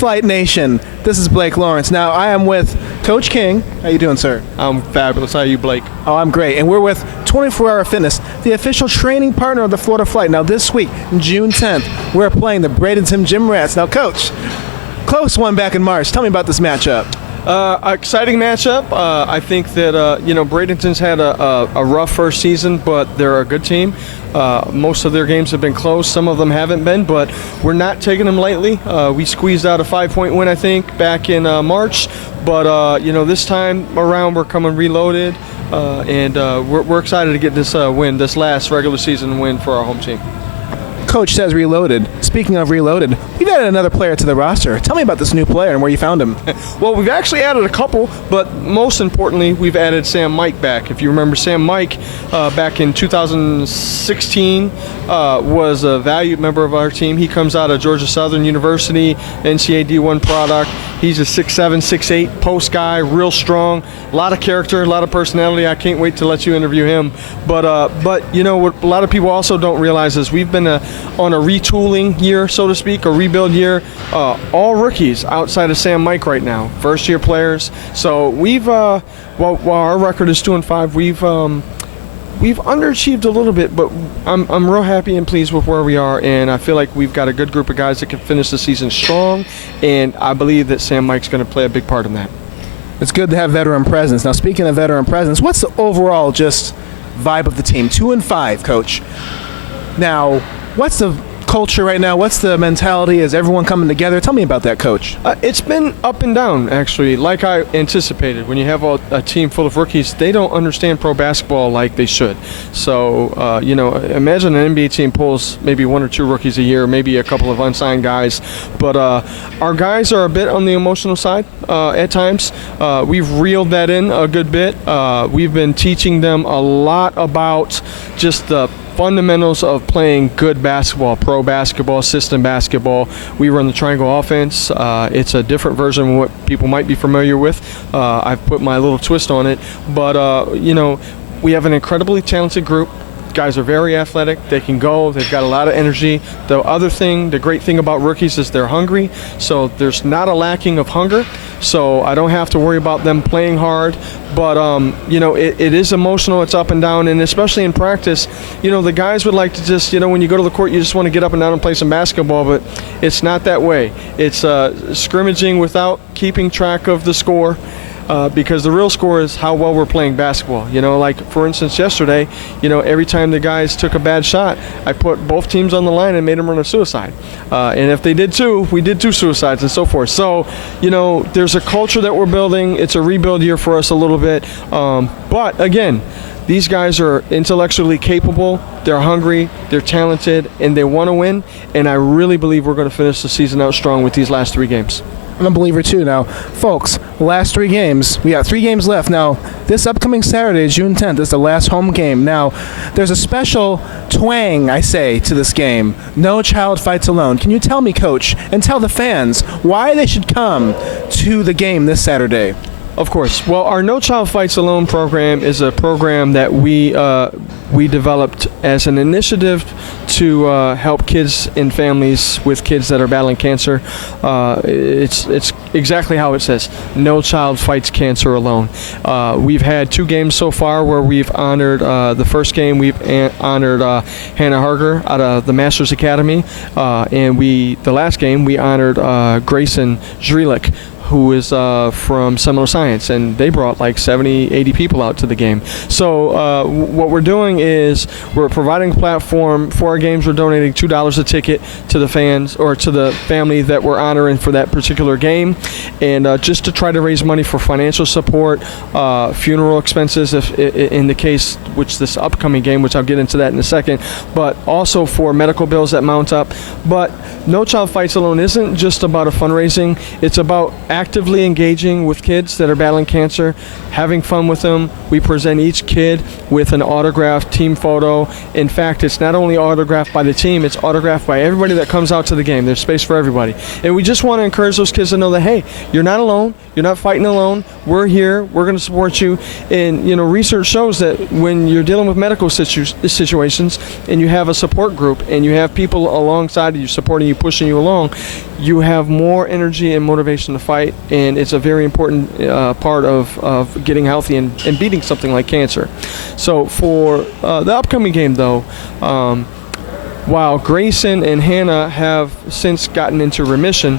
Flight Nation. This is Blake Lawrence. Now, I am with Coach King. How you doing, sir? I'm fabulous. How are you, Blake? Oh, I'm great. And we're with 24 Hour Fitness, the official training partner of the Florida Flight. Now, this week, June 10th, we're playing the Bradenton GymRatz. Now, Coach, close one back in March. Tell me about this matchup. Exciting matchup. I think that Bradenton's had a rough first season, but they're a good team. Most of their games have been close. Some of them haven't been, but we're not taking them lightly. We squeezed out a 5-point win, I think, back in March. But this time around we're coming reloaded, and we're excited to get this win, this last regular season win for our home team. Coach says reloaded. Speaking of reloaded, you've added another player to the roster. Tell me about this new player and where you found him. Well, we've actually added a couple, but most importantly, we've added Sam Mike back. If you remember, Sam Mike back in 2016 was a valued member of our team. He comes out of Georgia Southern University, NCAA D1 product. He's a 6'7", 6'8", post guy, real strong, a lot of character, a lot of personality. I can't wait to let you interview him. But you know what a lot of people also don't realize is we've been on a retooling year, so to speak, a rebuild year. All rookies outside of Sam Mike right now, first-year players. So we've, while our record is 2-5, we've underachieved a little bit, but I'm real happy and pleased with where we are, and I feel like we've got a good group of guys that can finish the season strong, and I believe that Sam Mike's going to play a big part in that. It's good to have veteran presence. Now, speaking of veteran presence, what's the overall just vibe of the team? 2-5, Coach. Now, what's the culture right now? What's the mentality? Is everyone coming together? Tell me about that, Coach. It's been up and down, actually, like I anticipated. When you have a team full of rookies, they don't understand pro basketball like they should. So, imagine an NBA team pulls maybe 1 or 2 rookies a year, maybe a couple of unsigned guys. But our guys are a bit on the emotional side at times. We've reeled that in a good bit. We've been teaching them a lot about just the fundamentals of playing good basketball, pro basketball, system basketball. We run the triangle offense. It's a different version of what people might be familiar with. I've put my little twist on it. But, we have an incredibly talented group. Guys are very athletic. They can go. They've got a lot of energy. The great thing about rookies is they're hungry. So there's not a lacking of hunger. So I don't have to worry about them playing hard. But, it is emotional. It's up and down. And especially in practice, the guys would like to just, when you go to the court, you just want to get up and down and play some basketball. But it's not that way. It's scrimmaging without keeping track of the score. Because the real score is how well we're playing basketball. Like, for instance, yesterday, every time the guys took a bad shot, I put both teams on the line and made them run a suicide. And if they did 2, we did 2 suicides and so forth. So, there's a culture that we're building. It's a rebuild year for us a little bit. But, again, these guys are intellectually capable, they're hungry, they're talented, and they want to win. And I really believe we're going to finish the season out strong with these last 3 games. I'm a believer too. Now, folks, the last 3 games, we got 3 games left. Now, this upcoming Saturday, June 10th, is the last home game. Now, there's a special twang, I say, to this game. No child fights alone. Can you tell me, Coach, and tell the fans why they should come to the game this Saturday? Of course. Well, our No Child Fights Alone program is a program that we developed as an initiative to help kids and families with kids that are battling cancer. It's exactly how it says. No child fights cancer alone. We've had 2 games so far where we've honored the first game. We've honored Hannah Harger out of the Masters Academy, and the last game we honored Grayson Zrelik, who is from Seminole Science, and they brought like 70, 80 people out to the game. So what we're doing is we're providing a platform for our games. We're donating $2 a ticket to the fans or to the family that we're honoring for that particular game, and just to try to raise money for financial support, funeral expenses, if in the case, which this upcoming game, which I'll get into that in a second, but also for medical bills that mount up. But No Child Fights Alone isn't just about a fundraising. It's about actively engaging with kids that are battling cancer, having fun with them. We present each kid with an autographed team photo. In fact, it's not only autographed by the team, it's autographed by everybody that comes out to the game. There's space for everybody. And we just want to encourage those kids to know that, hey, you're not alone. You're not fighting alone. We're here. We're going to support you. And, research shows that when you're dealing with medical situations and you have a support group and you have people alongside you supporting you, pushing you along, you have more energy and motivation to fight, and it's a very important part of getting healthy and beating something like cancer. So for the upcoming game, though, while Grayson and Hannah have since gotten into remission,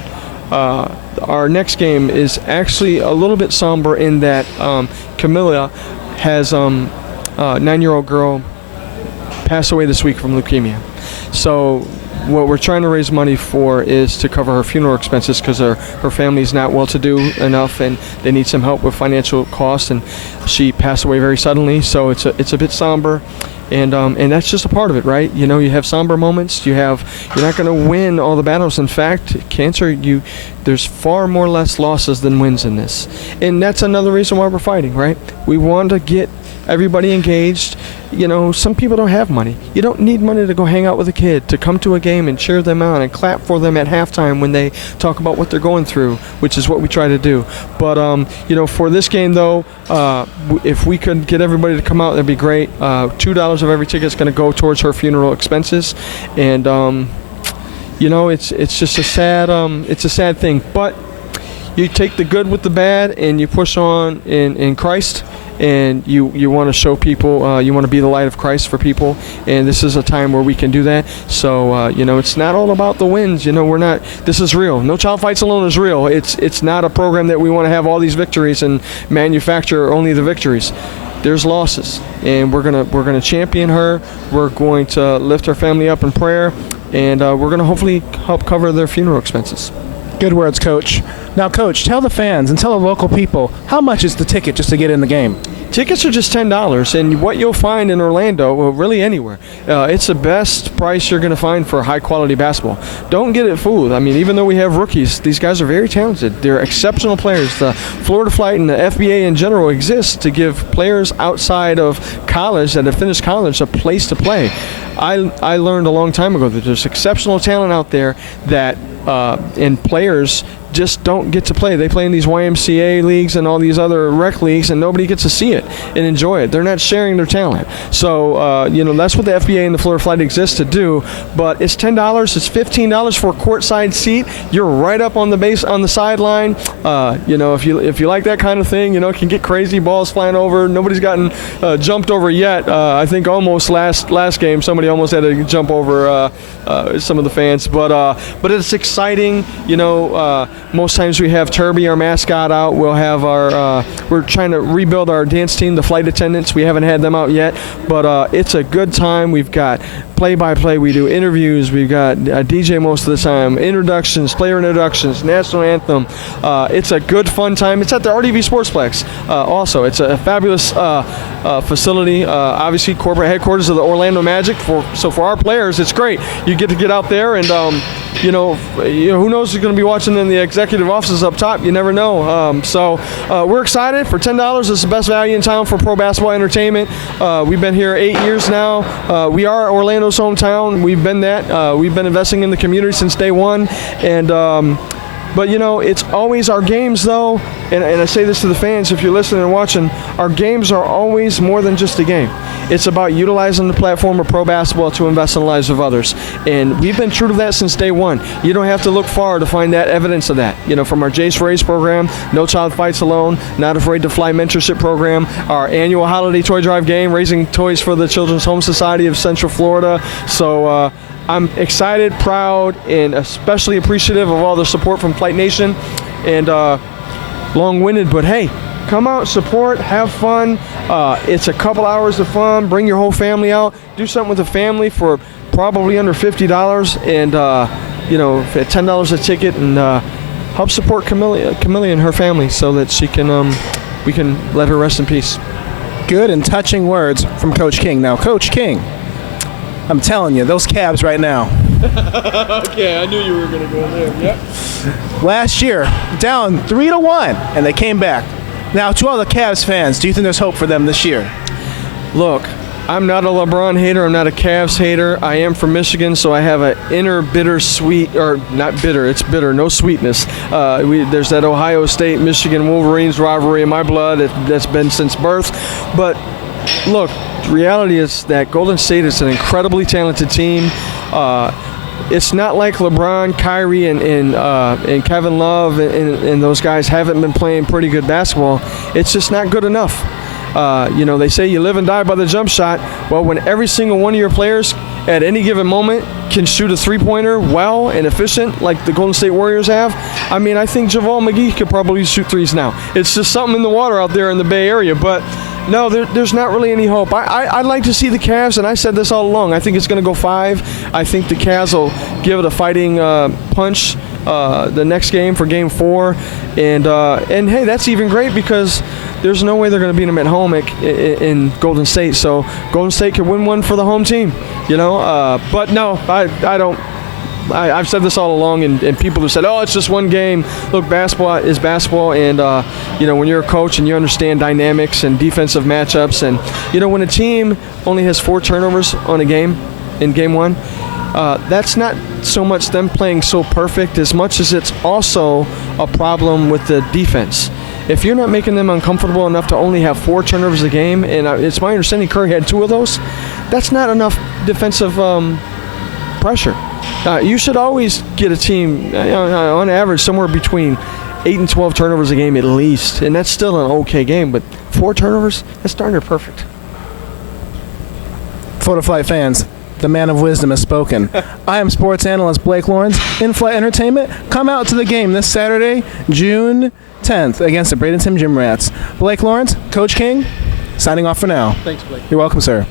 our next game is actually a little bit somber in that Camilla has a 9-year-old girl pass away this week from leukemia. So what we're trying to raise money for is to cover her funeral expenses, because her family's not well-to-do enough and they need some help with financial costs, and she passed away very suddenly, so it's a bit somber. And that's just a part of it, right? You know, you have somber moments. You're not going to win all the battles. In fact, cancer, there's far more less losses than wins in this. And that's another reason why we're fighting, right? We want to get everybody engaged. You know, some people don't have money. You don't need money to go hang out with a kid, to come to a game and cheer them on and clap for them at halftime when they talk about what they're going through, which is what we try to do. But, you know, for this game, though, if we could get everybody to come out, that'd be great. $2 of every ticket is going to go towards her funeral expenses. And, you know, it's just a sad thing. But you take the good with the bad and you push on in Christ. And you want to show people, you want to be the light of Christ for people, and this is a time where we can do that. So, you know, it's not all about the wins. You know, this is real. No Child Fights Alone is real. It's not a program that we want to have all these victories and manufacture only the victories. There's losses, and we're gonna champion her. We're going to lift her family up in prayer, and we're going to hopefully help cover their funeral expenses. Good words, Coach. Now, Coach, tell the fans and tell the local people, how much is the ticket just to get in the game? Tickets are just $10, and what you'll find in Orlando, well, really anywhere, it's the best price you're going to find for high-quality basketball. Don't get it fooled. I mean, even though we have rookies, these guys are very talented. They're exceptional players. The Florida Flight and the FBA in general exists to give players outside of college that have finished college a place to play. I learned a long time ago that there's exceptional talent out there that and players just don't get to play. They play in these YMCA leagues and all these other rec leagues, and nobody gets to see it and enjoy it. They're not sharing their talent. So, you know, that's what the FBA and the Florida Flight exists to do. But it's $10. It's $15 for a courtside seat. You're right up on the base, on the sideline. You know, if you like that kind of thing, you know, it can get crazy. Balls flying over. Nobody's gotten jumped over yet. I think almost last game somebody almost had to jump over some of the fans. But it's exciting. You know, most times we have Turby, our mascot, out. We'll have we're trying to rebuild our dance team, the flight attendants. We haven't had them out yet, but it's a good time. We've got play-by-play. We do interviews. We've got a DJ most of the time, introductions, player introductions, national anthem. It's a good, fun time. It's at the RDV Sportsplex. Also, it's a fabulous facility. Obviously, corporate headquarters of the Orlando Magic. So for our players, it's great. You get to get out there and you know, who knows who's going to be watching in the executive offices up top. You never know. So we're excited. For $10, it's the best value in town for pro basketball entertainment. We've been here 8 years now. We are Orlando's hometown. We've been that. We've been investing in the community since day one. And but, you know, it's always our games, though, and I say this to the fans, if you're listening and watching, our games are always more than just a game. It's about utilizing the platform of pro basketball to invest in the lives of others. And we've been true to that since day one. You don't have to look far to find that evidence of that. You know, from our Jace Race program, No Child Fights Alone, Not Afraid to Fly mentorship program, our annual holiday toy drive game, raising toys for the Children's Home Society of Central Florida. So, I'm excited, proud, and especially appreciative of all the support from Flight Nation. And long-winded, but hey, come out, support, have fun. It's a couple hours of fun. Bring your whole family out. Do something with the family for probably under $50, and you know, at $10 a ticket, and help support Camilla and her family so that she can we can let her rest in peace. Good and touching words from Coach King. Now, Coach King, I'm telling you, those Cavs right now. Okay, I knew you were going to go there. Yep. Last year, down 3-1, and they came back. Now, to all the Cavs fans, do you think there's hope for them this year? Look, I'm not a LeBron hater. I'm not a Cavs hater. I am from Michigan, so I have an inner bittersweet, or not bitter, it's bitter, no sweetness. There's that Ohio State-Michigan Wolverines rivalry in my blood that's been since birth. But look, the reality is that Golden State is an incredibly talented team. it's not like LeBron, Kyrie, and Kevin Love and those guys haven't been playing pretty good basketball. It's just not good enough. They say you live and die by the jump shot. Well, when every single one of your players at any given moment can shoot a three-pointer well and efficient like the Golden State Warriors have, I mean, I think JaVale McGee could probably shoot threes now. It's just something in the water out there in the Bay Area. But no, there's not really any hope. I'd like to see the Cavs, and I said this all along, I think it's going to go 5. I think the Cavs will give it a fighting punch the next game for Game 4. And hey, that's even great because there's no way they're going to beat them at home in Golden State. So Golden State could win one for the home team, But no, I don't. I've said this all along, and people have said, oh, it's just one game. Look, basketball is basketball, and, when you're a coach and you understand dynamics and defensive matchups, and, when a team only has 4 turnovers on a game in Game 1, that's not so much them playing so perfect as much as it's also a problem with the defense. If you're not making them uncomfortable enough to only have 4 turnovers a game, and it's my understanding Curry had 2 of those, that's not enough defensive pressure. You should always get a team, on average, somewhere between 8 and 12 turnovers a game at least, and that's still an okay game, but 4 turnovers, that's darn near perfect. Photo Flight fans, the man of wisdom has spoken. I am sports analyst Blake Lawrence. In-Flight Entertainment, come out to the game this Saturday, June 10th, against the Bradenton GymRatz. Blake Lawrence, Coach King, signing off for now. Thanks, Blake. You're welcome, sir.